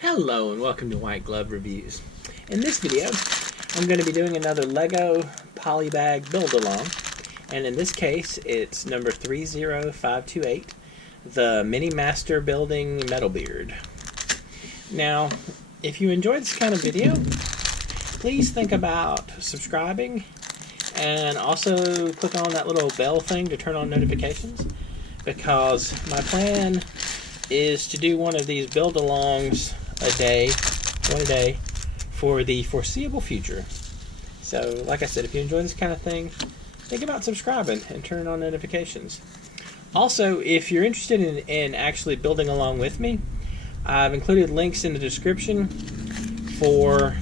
Hello and welcome to White Glove Reviews. In this video, I'm going to be doing another LEGO Polybag build-along, and in this case, it's number 30528, the Mini Master Building MetalBeard. Now, if you enjoyed this kind of video, please think about subscribing, and also click on that little bell thing to turn on notifications, because my plan is to do one of these build-alongs one a day, for the foreseeable future. So, like I said, if you enjoy this kind of thing, think about subscribing and turn on notifications. Also, if you're interested in actually building along with me, I've included links in the description for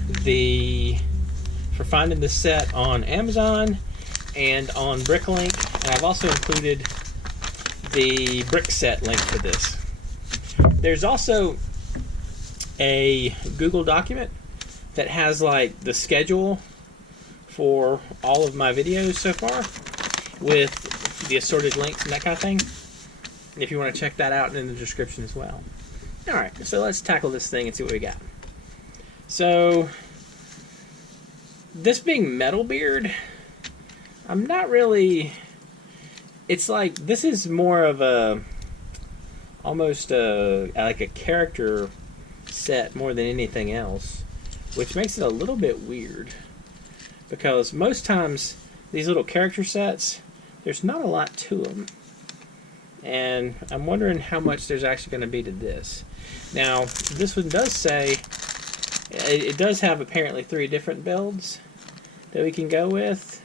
finding the set on Amazon and on Bricklink, and I've also included the brick set link for this. There's also a Google document that has like the schedule for all of my videos so far with the assorted links and that kind of thing. And if you want to check that out in the description as well. Alright, so let's tackle this thing and see what we got. So, this being MetalBeard, I'm not really... It's like, this is more of a... almost like a character set more than anything else, which makes it a little bit weird, because most times these little character sets, there's not a lot to them, and I'm wondering how much there's actually going to be to this. Now, this one does say it does have apparently 3 different builds that we can go with,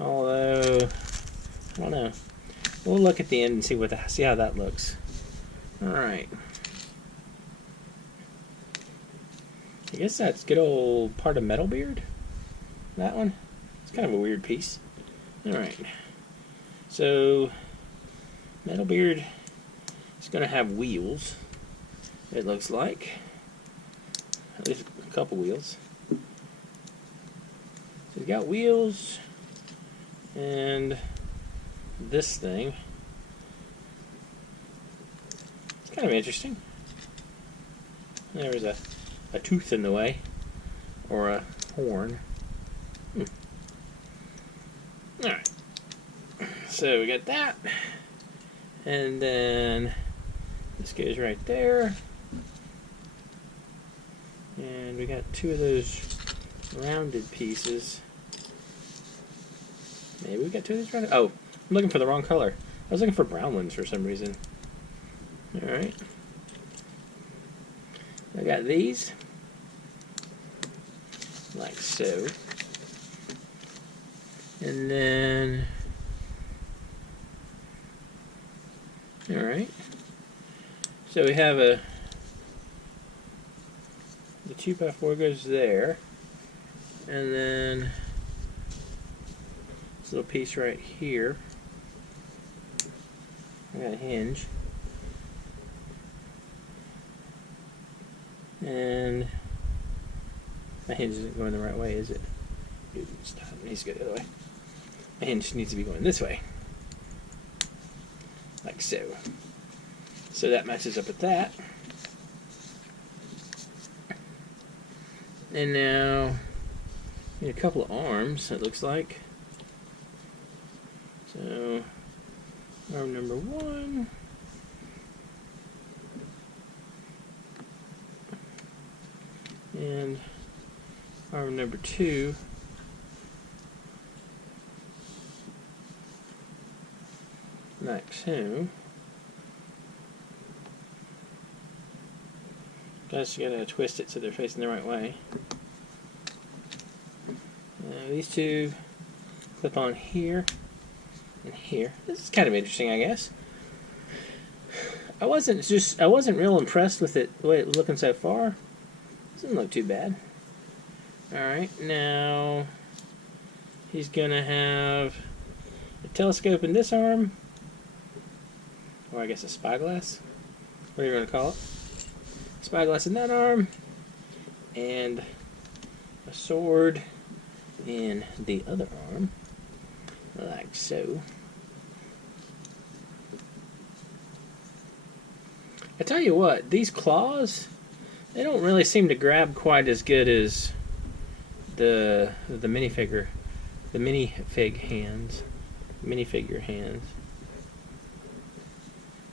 although I don't know. We'll look at the end and see how that looks. Alright. I guess that's good old part of MetalBeard. That one. It's kind of a weird piece. Alright. So, MetalBeard is going to have wheels, it looks like. At least a couple wheels. So we've got wheels and this thing. It's kind of interesting. There's a tooth in the way, or a horn. Alright, so we got that, and then this goes right there, and we got 2 of those rounded pieces. Maybe we got 2 of these rounded. Oh, I'm looking for the wrong color. I was looking for brown ones for some reason. Alright. I got these, like so, and then, alright, so we have the 2x4 goes there, and then this little piece right here, I got a hinge. And my hinge isn't going the right way, is it? Stop. It needs to go the other way. My hinge needs to be going this way. Like so. So that matches up with that. And now, need a couple of arms, it looks like. So, arm number 1. And arm number 2. Like so. Just gotta twist it so they're facing the right way. These 2 clip on here and here. This is kind of interesting, I guess. I wasn't real impressed with it the way it was looking so far. Doesn't look too bad. Alright, now he's gonna have a telescope in this arm, or I guess a spyglass, whatever you want to call it. Spyglass in that arm, and a sword in the other arm, like so. I tell you what, these claws, They don't really seem to grab quite as good as the minifigure hands.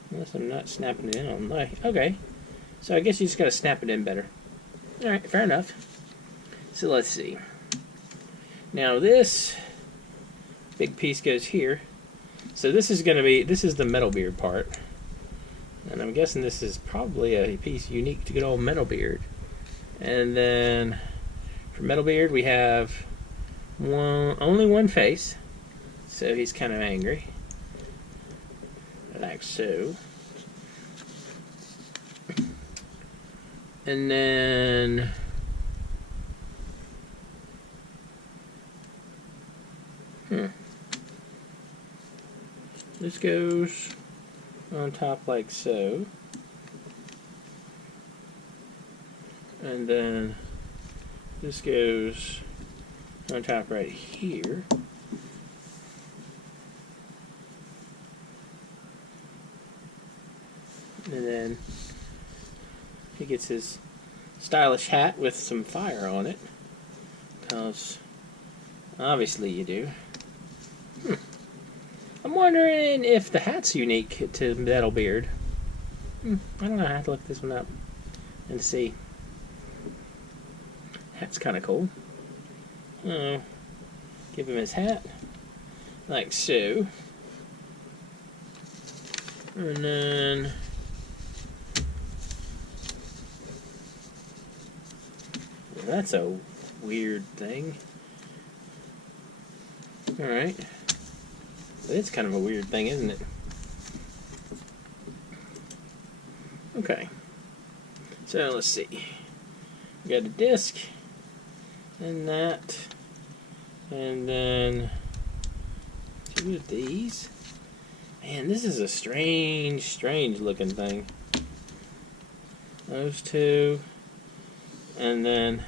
Unless I'm not snapping it in on the... Okay. So I guess you just gotta snap it in better. Alright, fair enough. So let's see. Now this big piece goes here. So this is the MetalBeard part. And I'm guessing this is probably a piece unique to good old MetalBeard. And then for MetalBeard we have only one face. So he's kind of angry. Like so. And then this goes on top like so. And then this goes on top right here. And then he gets his stylish hat with some fire on it. Because obviously you do. I'm wondering if the hat's unique to MetalBeard. I don't know. I have to look this one up and see. Hat's kind of cool. Oh, give him his hat. Like so. And then that's a weird thing. Alright. It's kind of a weird thing, isn't it? Okay. So let's see. We got a disc and that. And then two of these. Man, this is a strange looking thing. Those two. And then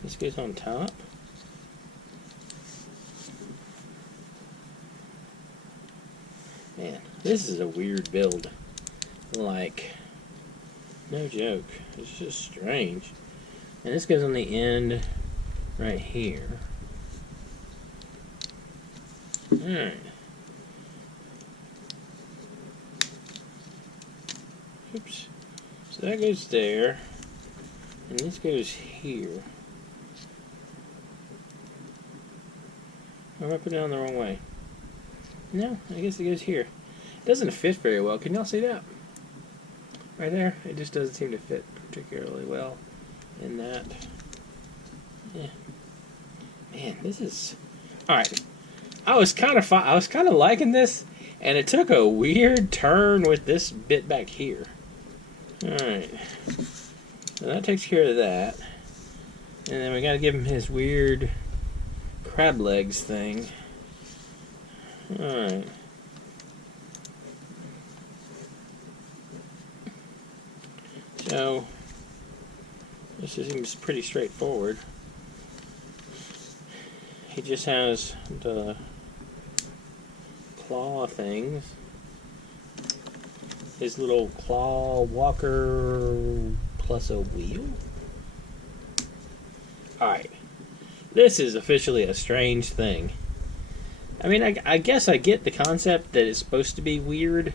this goes on top. Man, this is a weird build. Like, no joke. It's just strange. And this goes on the end right here. Alright. Oops. So that goes there. And this goes here. Or am I putting it on the wrong way? No, I guess it goes here. It doesn't fit very well. Can y'all see that? Right there? It just doesn't seem to fit particularly well in that. Yeah. Man, this is... Alright. I was kind of liking this, and it took a weird turn with this bit back here. Alright. So that takes care of that. And then we gotta give him his weird crab legs thing. Alright. So this seems pretty straightforward. He just has the claw things. His little claw walker plus a wheel. Alright. This is officially a strange thing. I mean, I guess I get the concept that it's supposed to be weird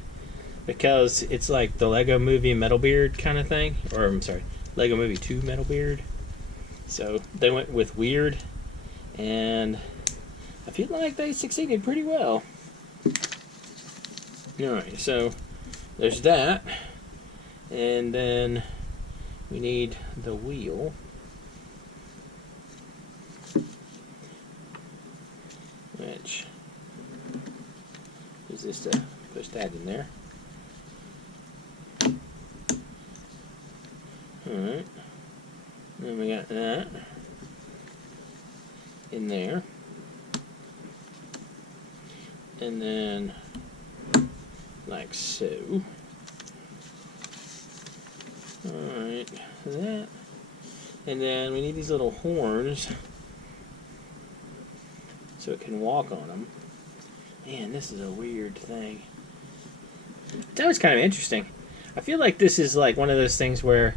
because it's like the Lego Movie MetalBeard kind of thing. Or, I'm sorry, Lego Movie 2 MetalBeard. So, they went with weird, and I feel like they succeeded pretty well. Alright, so there's that. And then we need the wheel. Which is this to push that in there. Alright. Then we got that in there. And then like so. Alright, that. And then we need these little horns so it can walk on them. Man, this is a weird thing. That was kind of interesting. I feel like this is like one of those things where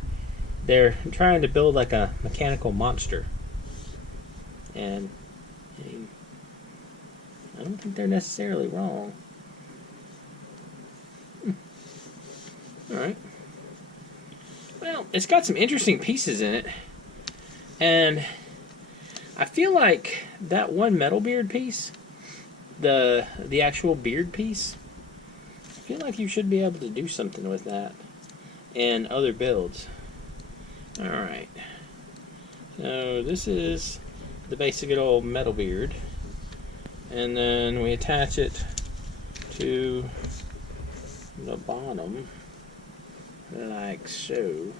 they're trying to build like a mechanical monster. And I don't think they're necessarily wrong. Alright. Well, it's got some interesting pieces in it. And I feel like that one MetalBeard piece, the actual beard piece, I feel like you should be able to do something with that in other builds. Alright. So this is the basic good old MetalBeard. And then we attach it to the bottom like so.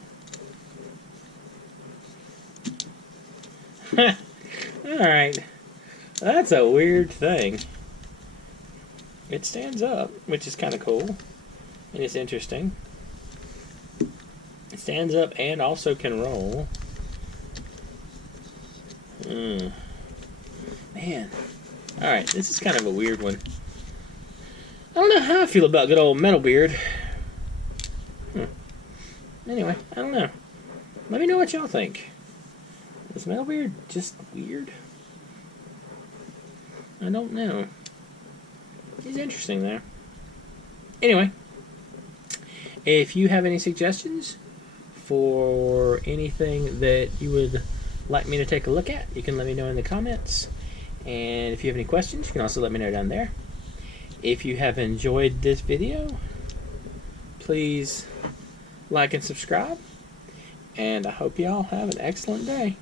Alright. That's a weird thing. It stands up, which is kind of cool. And it's interesting. It stands up and also can roll. Man. Alright, this is kind of a weird one. I don't know how I feel about good old MetalBeard. Anyway, I don't know. Let me know what y'all think. Is MetalBeard just weird? I don't know. He's interesting there. Anyway, if you have any suggestions for anything that you would like me to take a look at, you can let me know in the comments. And if you have any questions, you can also let me know down there. If you have enjoyed this video, please like and subscribe. And I hope y'all have an excellent day.